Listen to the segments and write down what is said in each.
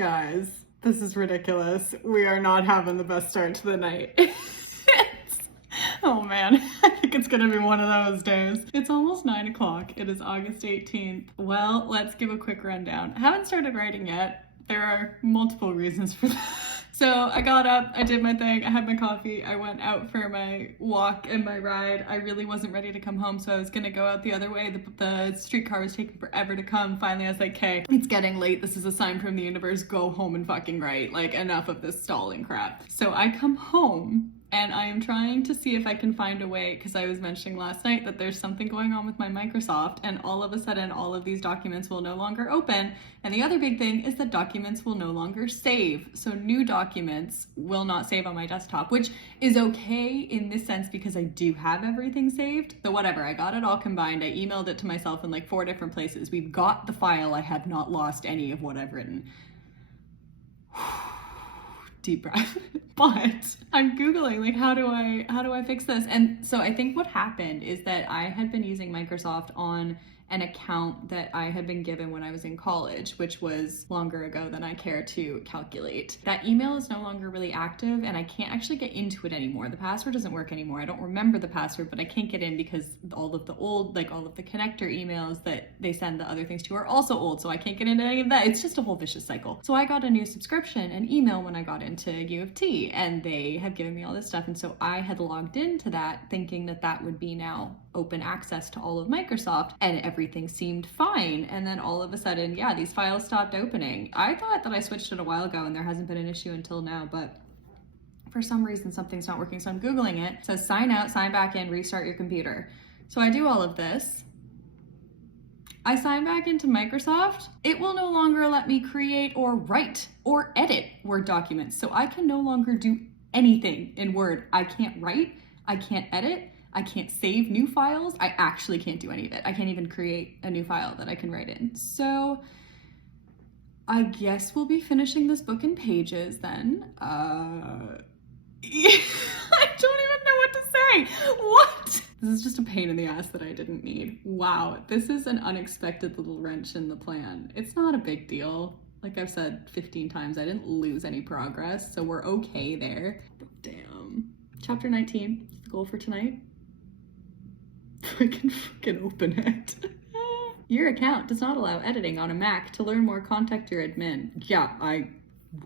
Guys, this is ridiculous. We are not having the best start to the night. Oh man, I think it's gonna be one of those days. It's almost 9 o'clock. It is August 18th. Well, let's give a quick rundown. I haven't started writing yet. There are multiple reasons for that. So I got up, I did my thing, I had my coffee, I went out for my walk and my ride. I really wasn't ready to come home, so I was gonna go out the other way. The streetcar was taking forever to come. Finally, I was like, okay, it's getting late. This is a sign from the universe. Go home and fucking write. Like, enough of this stalling crap. So I come home and I am trying to see if I can find a way, because I was mentioning last night that there's something going on with my Microsoft, and all of a sudden all of these documents will no longer open. And the other big thing is that documents will no longer save. So new documents will not save on my desktop, which is okay in this sense because I do have everything saved. So whatever, I got it all combined. I emailed it to myself in like 4 different places. We've got the file. I have not lost any of what I've written. Deep breath. But I'm Googling, like, how do I fix this? And so I think what happened is that I had been using Microsoft on an account that I had been given when I was in college, which was longer ago than I care to calculate. That email is no longer really active and I can't actually get into it anymore. The password doesn't work anymore. I don't remember the password, but I can't get in because all of the old, like all of the connector emails that they send the other things to are also old, so I can't get into any of that. It's just a whole vicious cycle. So I got a new subscription and email when I got into U of T, and they have given me all this stuff. And so I had logged into that thinking that that would be now open access to all of Microsoft, and everything seemed fine. And then all of a sudden, yeah, these files stopped opening. I thought that I switched it a while ago and there hasn't been an issue until now, but for some reason something's not working. So I'm Googling it. It says sign out, sign back in, restart your computer. So I do all of this. I sign back into Microsoft. It will no longer let me create or write or edit Word documents. So I can no longer do anything in Word. I can't write, I can't edit, I can't save new files. I actually can't do any of it. I can't even create a new file that I can write in. So I guess we'll be finishing this book in pages then. I don't even know what to say. What? This is just a pain in the ass that I didn't need. Wow, this is an unexpected little wrench in the plan. It's not a big deal. Like I've said 15 times, I didn't lose any progress, so we're okay there. But damn. Chapter 19, the goal for tonight. I can fucking open it. Your account does not allow editing on a Mac. To learn more, contact your admin. Yeah, I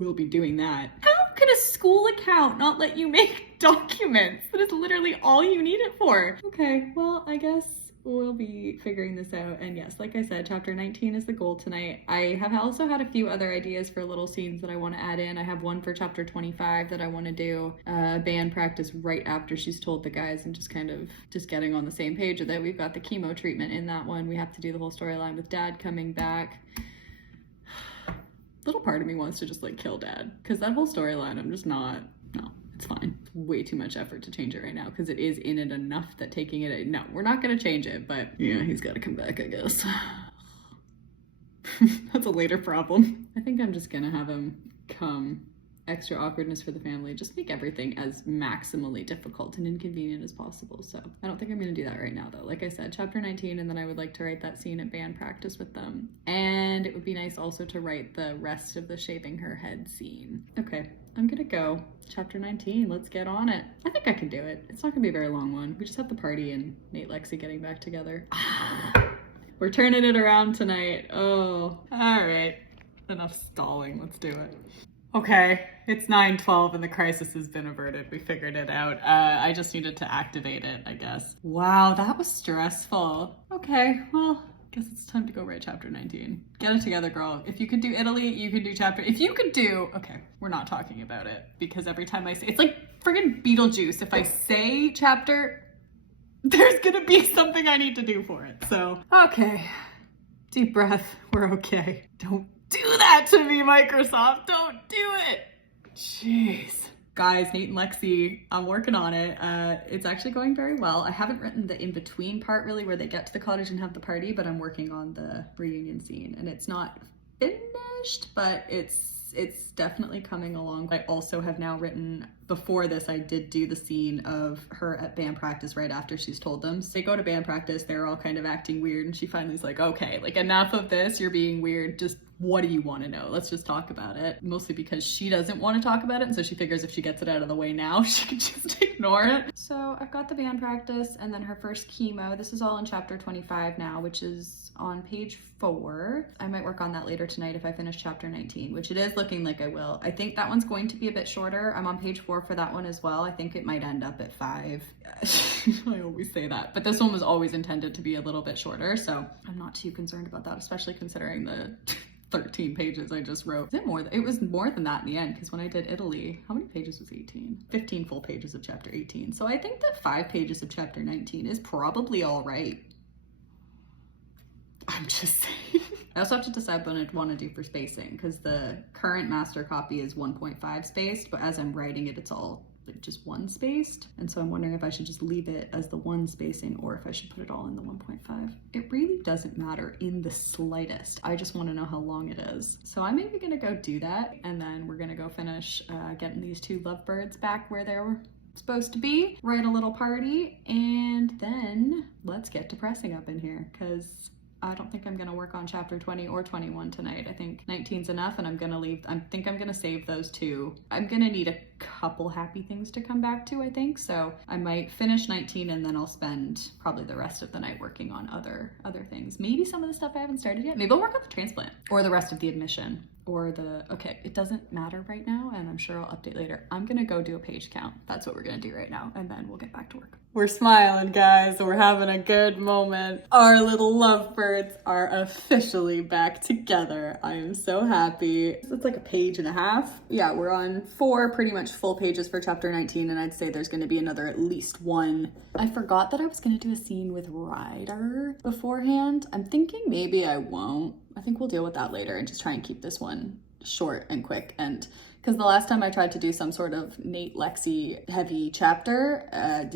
will be doing that. How can a school account not let you make documents? That is literally all you need it for. Okay, well, I guess we'll be figuring this out. And yes, like I said, chapter 19 is the goal tonight. I have also had a few other ideas for little scenes that I want to add in. I have one for chapter 25 that I want to do band practice right after she's told the guys, and just kind of just getting on the same page with it. We've got the chemo treatment in that one. We have to do the whole storyline with Dad coming back. Little part of me wants to just like kill Dad, because that whole storyline, I'm just not, no. It's fine. It's way too much effort to change it right now because it is in it enough that taking it, no, we're not going to change it, but yeah, he's got to come back, I guess. That's a later problem. I think I'm just going to have him come. Extra awkwardness for the family. Just make everything as maximally difficult and inconvenient as possible. So I don't think I'm going to do that right now though. Like I said, chapter 19, and then I would like to write that scene at band practice with them. And it would be nice also to write the rest of the shaving her head scene. Okay, I'm gonna go. Chapter 19, let's get on it. I think I can do it. It's not gonna be a very long one. We just have the party and Nate Lexi getting back together. We're turning it around tonight. Oh, all right. Enough stalling, let's do it. Okay, it's 9:12 and the crisis has been averted. We figured it out. I just needed to activate it, I guess. Wow, that was stressful. Okay, well, I guess it's time to go write chapter 19. Get it together, girl. If you could do Italy, you could do chapter. If you could do, okay, we're not talking about it because every time I say, it's like friggin' Beetlejuice. If I say chapter, there's gonna be something I need to do for it. So, okay, deep breath, we're okay. Don't do that to me, Microsoft. Don't do it. Jeez. Guys, Nate and Lexi, I'm working on it. It's actually going very well. I haven't written the in-between part really where they get to the cottage and have the party, but I'm working on the reunion scene, and it's not finished, but it's definitely coming along. I also have now written, before this I did do the scene of her at band practice right after she's told them. So they go to band practice, they're all kind of acting weird, and she finally's like, okay, like enough of this, you're being weird, just what do you want to know? Let's just talk about it. Mostly because she doesn't want to talk about it, and so she figures if she gets it out of the way now, she can just ignore it. So I've got the band practice and then her first chemo. This is all in chapter 25 now, which is on page 4. I might work on that later tonight if I finish chapter 19, which it is looking like I will. I think that one's going to be a bit shorter. I'm on page 4 for that one as well. I think it might end up at 5. I always say that, but this one was always intended to be a little bit shorter, so I'm not too concerned about that, especially considering the 13 pages I just wrote. Is it more? It was more than that in the end, because when I did Italy, how many pages was 18? 15 full pages of chapter 18. So I think that 5 pages of chapter 19 is probably all right. I'm just saying. I also have to decide what I want to do for spacing, because the current master copy is 1.5 spaced, but as I'm writing it, it's all like just 1 spaced. And so I'm wondering if I should just leave it as the 1 spacing or if I should put it all in the 1.5. It really doesn't matter in the slightest. I just want to know how long it is. So I'm maybe gonna go do that, and then we're gonna go finish getting these 2 lovebirds back where they were supposed to be, write a little party, and then let's get to pressing up in here, because I don't think I'm gonna work on chapter 20 or 21 tonight. I think 19's enough, and I'm gonna save those 2. I'm gonna need a couple happy things to come back to, I think. So I might finish 19 and then I'll spend probably the rest of the night working on other things. Maybe some of the stuff I haven't started yet. Maybe I'll work on the transplant or the rest of the admission or okay, it doesn't matter right now, and I'm sure I'll update later. I'm gonna go do a page count. That's what we're gonna do right now, and then we'll get back to work. We're smiling, guys. We're having a good moment. Our little lovebirds are officially back together. I am so happy. It's like a page and a half. Yeah, we're on 4 pretty much full pages for chapter 19, and I'd say there's gonna be another at least 1. I forgot that I was gonna do a scene with Ryder beforehand. I'm thinking maybe I won't. I think we'll deal with that later and just try and keep this one short and quick. And because the last time I tried to do some sort of Nate Lexi heavy chapter,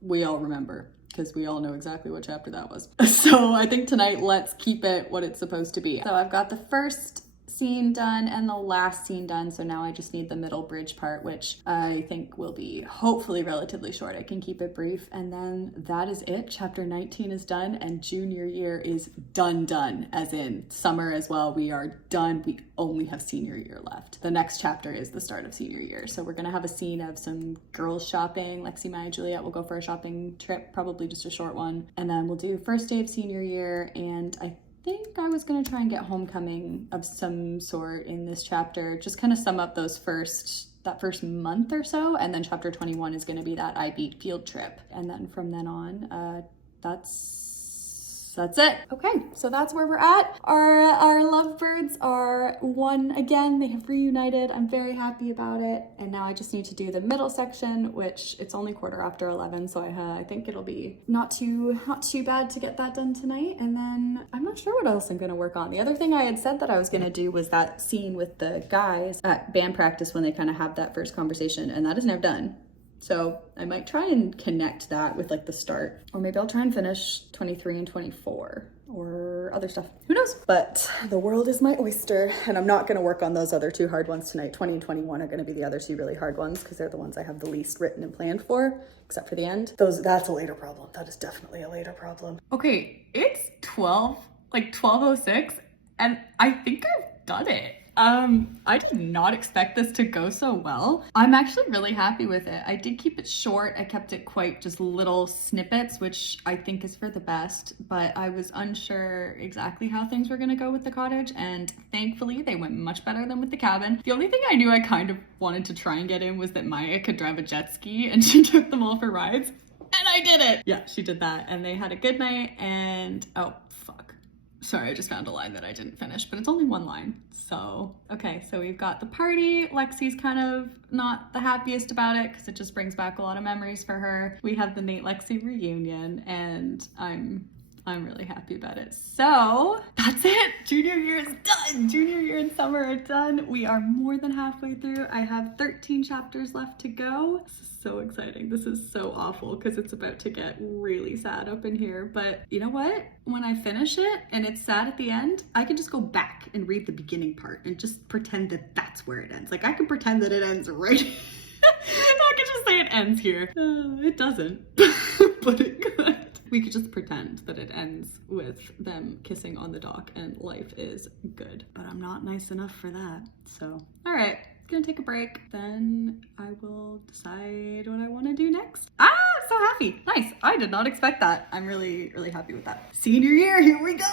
we all remember, because we all know exactly what chapter that was. So I think tonight, let's keep it what it's supposed to be. So I've got the first scene done and the last scene done, so now I just need the middle bridge part, which I think will be hopefully relatively short. I can keep it brief, and then that is it. Chapter 19 is done, and junior year is done, as in summer as well. We are done. We only have senior year left. The next chapter is the start of senior year, so we're gonna have a scene of some girls shopping. Lexi, Maya, Juliet will go for a shopping trip, probably just a short one, and then we'll do first day of senior year, and I think I was going to try and get homecoming of some sort in this chapter, just kind of sum up that first month or so, and then chapter 21 is going to be that IB field trip, and then from then on that's it. Okay, so that's where we're at. Our lovebirds are one again. They have reunited. I'm very happy about it. And now I just need to do the middle section, which it's only 11:15, so I think it'll be not too bad to get that done tonight. And then I'm not sure what else I'm gonna work on. The other thing I had said that I was gonna do was that scene with the guys at band practice when they kind of have that first conversation, and that is now done. So I might try and connect that with like the start, or maybe I'll try and finish 23 and 24 or other stuff. Who knows? But the world is my oyster, and I'm not going to work on those other 2 hard ones tonight. 20 and 21 are going to be the other 2 really hard ones, because they're the ones I have the least written and planned for, except for the end. That's a later problem. That is definitely a later problem. Okay, it's 12:06, and I think I've done it. I did not expect this to go so well. I'm actually really happy with it. I did keep it short. I kept it quite just little snippets, which I think is for the best, but I was unsure exactly how things were gonna go with the cottage, and thankfully they went much better than with the cabin. The only thing I knew I kind of wanted to try and get in was that Maya could drive a jet ski, and she took them all for rides, and I did it! Yeah, she did that, and they had a good night, and oh, fuck. Sorry, I just found a line that I didn't finish, but it's only 1 line. So, okay, so we've got the party. Lexi's kind of not the happiest about it because it just brings back a lot of memories for her. We have the Nate Lexi reunion, and I'm really happy about it. So that's it. Junior year is done. Junior year and summer are done. We are more than halfway through. I have 13 chapters left to go. This is so exciting. This is so awful because it's about to get really sad up in here. But you know what? When I finish it and it's sad at the end, I can just go back and read the beginning part and just pretend that that's where it ends. Like I can pretend that it ends right. I can just say it ends here. It doesn't, but it could. We could just pretend that it ends with them kissing on the dock and life is good. But I'm not nice enough for that. So, all right, gonna take a break. Then I will decide what I want to do next. Ah, I'm so happy. Nice. I did not expect that. I'm really, really happy with that. Senior year, here we go.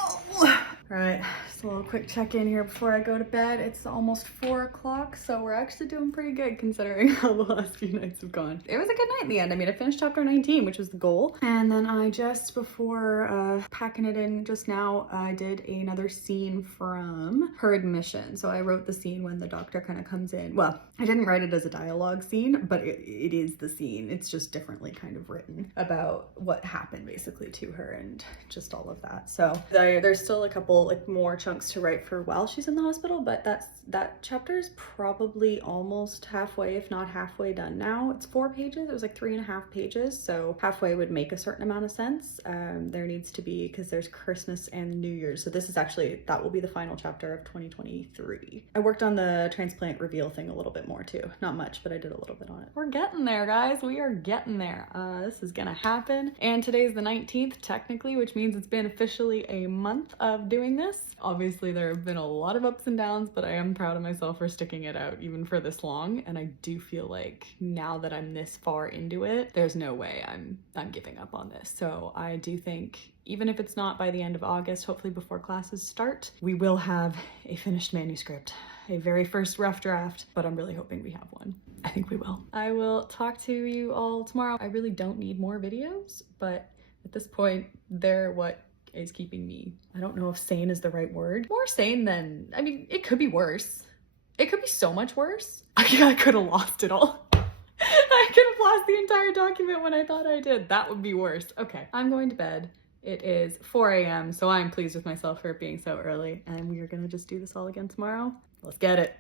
All right, just a little quick check-in here before I go to bed. It's almost 4 o'clock, so we're actually doing pretty good considering how the last few nights have gone. It was a good night in the end. I mean, I finished chapter 19, which was the goal. And then I just, before packing it in just now, I did another scene from her admission. So I wrote the scene when the doctor kind of comes in. Well, I didn't write it as a dialogue scene, but it is the scene. It's just differently kind of written about what happened basically to her and just all of that. So there's still a couple like more chunks to write for while she's in the hospital, but that chapter is probably almost halfway, if not halfway done now. It's 4 pages. It was like 3.5 pages, so halfway would make a certain amount of sense. There needs to be, because there's Christmas and New Year's, so this is actually, that will be the final chapter of 2023. I worked on the transplant reveal thing a little bit more too. Not much, but I did a little bit on it. We're getting there, guys. We are getting there. This is gonna happen. And today's the 19th technically, which means it's been officially a month of doing this. Obviously there have been a lot of ups and downs, but I am proud of myself for sticking it out even for this long. And I do feel like now that I'm this far into it, there's no way I'm giving up on this. So I do think even if it's not by the end of August, hopefully before classes start, we will have a finished manuscript, a very first rough draft, but I'm really hoping we have one. I think we will. I will talk to you all tomorrow. I really don't need more videos, but at this point, they're what is keeping me, I don't know if sane is the right word. More sane than, I mean, it could be worse. It could be so much worse. I could have lost it all. I could have lost the entire document when I thought I did. That would be worse. Okay, I'm going to bed. It is 4 a.m., so I'm pleased with myself for it being so early, and we are gonna just do this all again tomorrow. Let's get it.